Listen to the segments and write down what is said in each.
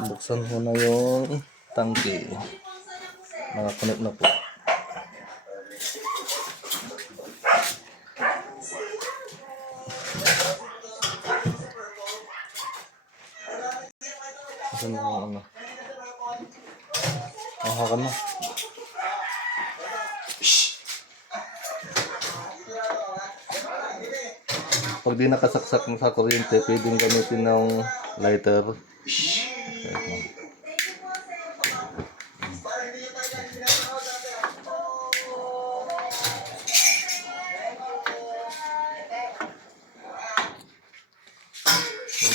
Buksan ko na yung tangke. Nakakonect na po. Saan na yung ano? Hawakan na. Pag di nakasaksak sa kuryente, pwedeng gamitin ng lighter.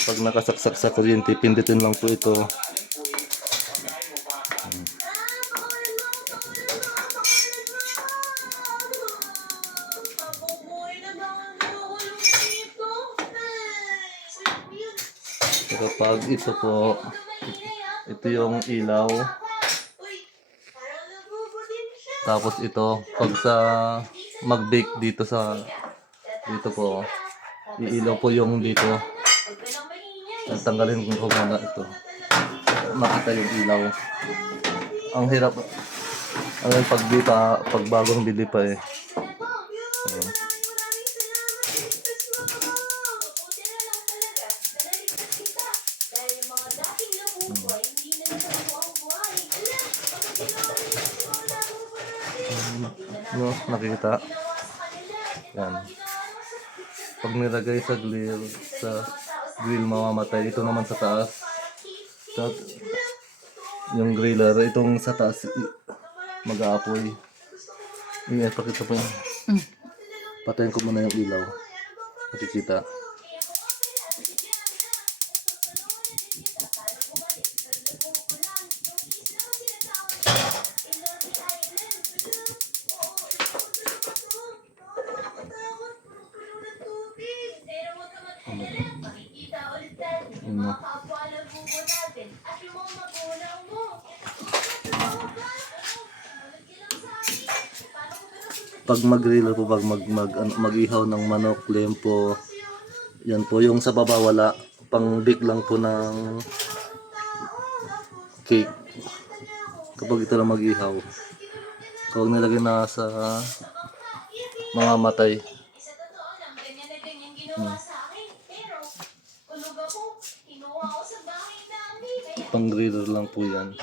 Pag nakasaksak sa kuryente, pindutin lang po ito. Kapag ito po, ito yung ilaw. Tapos ito, pag sa mag-bake dito po, iilaw po yung dito. Tanggalin ko muna ito. Makita yung ilaw. Ang hirap. Ang pag bagong bili pa eh. Ayan. No, nakikita. Yan. Pag nilagay sa grill mamamatay. Ito naman sa taas. Yung griller, itong sa taas mag-aapoy. Pakita po yun. Patayin ko muna yung ilaw. Nakikita. Pag mag-grill po, pag mag-ihaw ng manok, lempo, yan po yung sa baba wala, pang bake lang po ng cake. Kapag ito lang mag-ihaw, kapag nilagay na sa mamamatay. Pang griller lang po yan.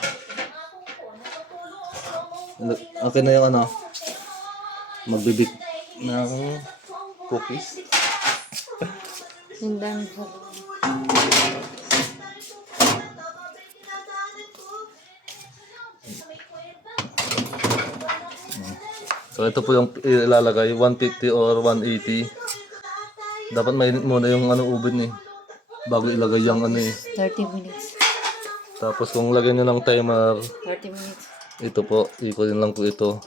Okay na yung ano, magbibig ng cookies. Sindan po. So ito po yung ilalagay, 150 or 180. Dapat mainit muna yung oven eh, bago ilagay yung 30 minutes. Tapos kung lagyan nyo ng timer, 30 minutes. ito po, ikutin lang po ito.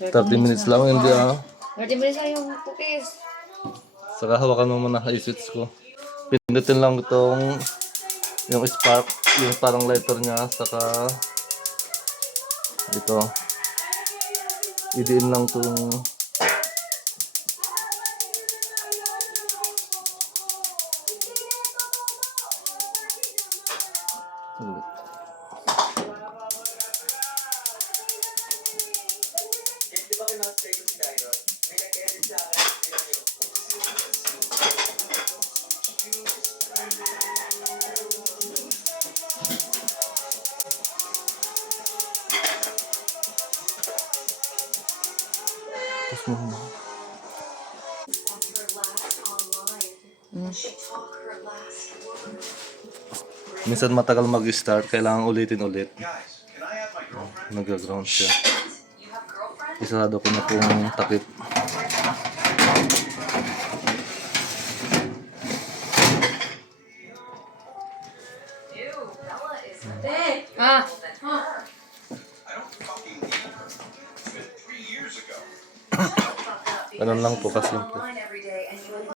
30 minutes lang, hindi 30 minutes na yung cookies. Saka hawakan mo muna, i-switch ko. Pindutin lang itong yung spark, yung parang lighter niya, saka ito. Idiin lang itong minsan matagal mag-start, kailangan ulitin ulit. Nag-ground siya. Isarado ko na pong takip. Ganun lang po kasimple.